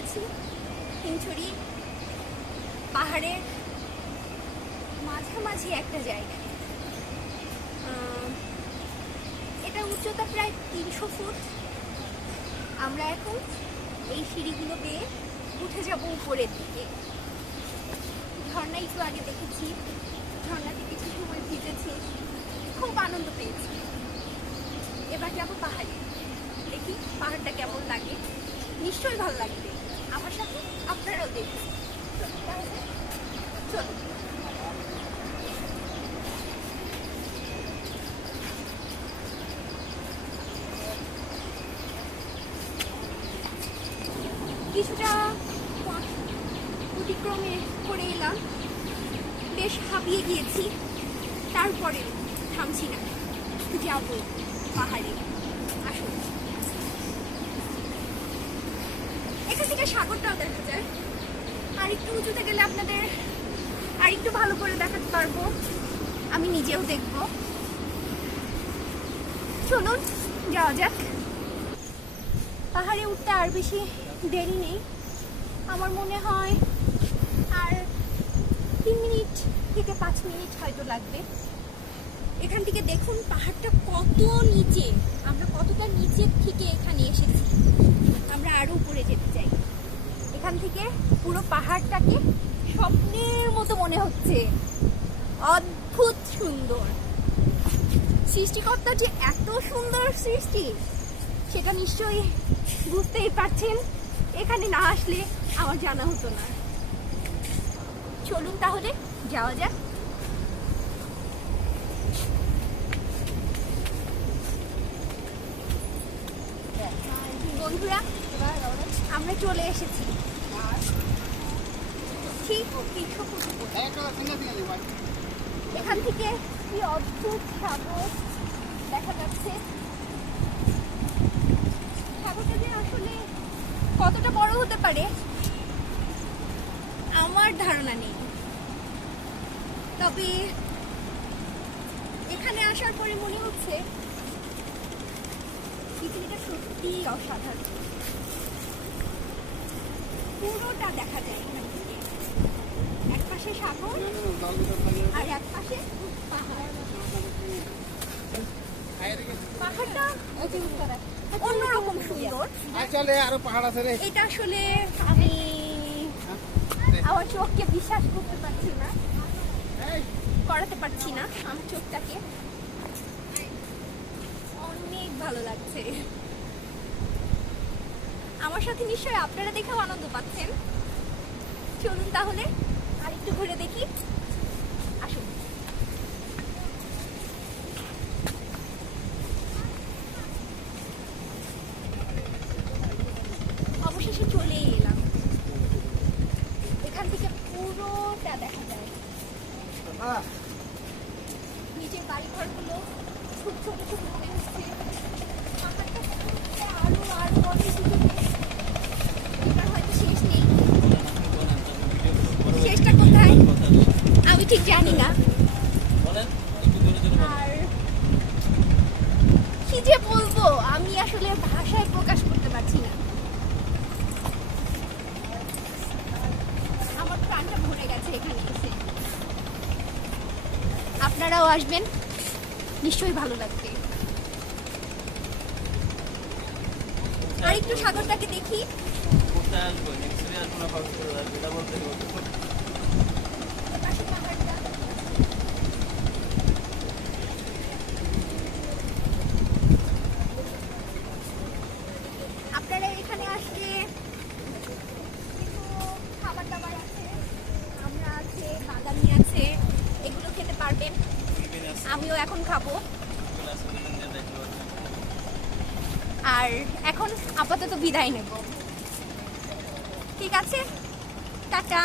আছি হিমছড়ি পাহাড়ের মাঝামাঝি একটা জায়গায়। এটা উচ্চতা প্রায় 300 ফুট। আমরা এখন এই সিঁড়িগুলো বেয়ে উঠে যাব উপরের দিকে। ঝর্ণা একটু আগে দেখেছি, ঝর্ণাতে কিছু সময় ভিজেছি, খুব আনন্দ পেয়েছি। এবার যাবো পাহাড়ে, দেখি পাহাড়টা কেমন লাগে। নিশ্চয়ই ভালো লাগবে, আমার সাথে আপনারাও দেখুন। চলো। কিছুটা অতিক্রমে করে এলাম, বেশ হাঁপিয়ে গিয়েছি, তারপরে থামছি না, যাবো পাহাড়ে। আসুন, এখান থেকে সাগরটাও দেখা যায়। আর একটু উঁচুতে গেলে আপনাদের আর একটু ভালো করে দেখাতে পারবো, আমি নিজেও দেখব। চলুন যাওয়া যাক। পাহাড়ে উঠতে আর বেশি দেরি নেই, আমার মনে হয় আর 3 মিনিট থেকে 5 মিনিট হয়তো লাগবে। এখান থেকে দেখুন পাহাড়টা কত নিচে, আমরা কতটা নিচে থেকে এখানে এসেছি। আমরা আরো উপরে যেতে চাই। এখান থেকে পুরো পাহাড়টাকে স্বপ্নের মতো মনে হচ্ছে, অদ্ভুত সুন্দর। সৃষ্টিকর্তা যে এত সুন্দর সৃষ্টি সেটা নিশ্চয়ই বুঝতেই পারছেন, এখানে না আসলে আমার জানা হতো না। চলুন তাহলে যাওয়া যাক। বন্ধুরা, আমরা চলে এসেছি ঠিক 300 ফুট উপরে। এখান থেকে কি অদ্ভুত সাগর দেখা যাচ্ছে। সাগরটা যে আসলে কতটা বড় হতে পারে আমার ধারণা নেই, তবে এখানে আসার পরে মনে হচ্ছে পৃথিবীটা সত্যি অসাধারণ। পুরোটা দেখা যায় এখান থেকে, এক পাশে সাগর আর এক পাশে পাহাড়। পাহাড়টা অন্যরকম সুন্দর। আরো পাহাড় আছে রে। এটা আসলে আমি আমার চোখকে বিশ্বাস করতে পারছি না, করাতে পারছি না আমার চোখটাকে। অনেক ভালো লাগছে। আমার সাথে নিশ্চয়ই আপনারা দেখেও আনন্দ পাচ্ছেন। চলুন তাহলে আর একটু ঘুরে দেখি। আসুন। অবশেষে চলেই এলাম। এখান থেকে পুরোটা দেখা যায়। নিচের বাড়িঘরগুলো খুব ছোট ছোট মনে হচ্ছে। পাহাড়টা আরো আরো অনেক এবার হয়তো শেষ নেই। শেষটা কোথায় আমি ঠিক জানি না। আর কি যে বলবো, আমি আসলে ভাষায় প্রকাশ করতে পারছি না। আমার প্রাণটা ভরে গেছে এখানে এসে। আপনারাও আসবেন, নিশ্চয়ই ভালো লাগবে। আর একটু সাগরটাকে দেখি। আপনারা এখানে আসলে কিছু খাবার দাবার আছে, আমরা আছে, বাদামি আছে, এগুলো খেতে পারবেন। আমিও এখন খাবো। আর এখন আপাতত বিদায় নেব। ঠিক আছে, টাটা।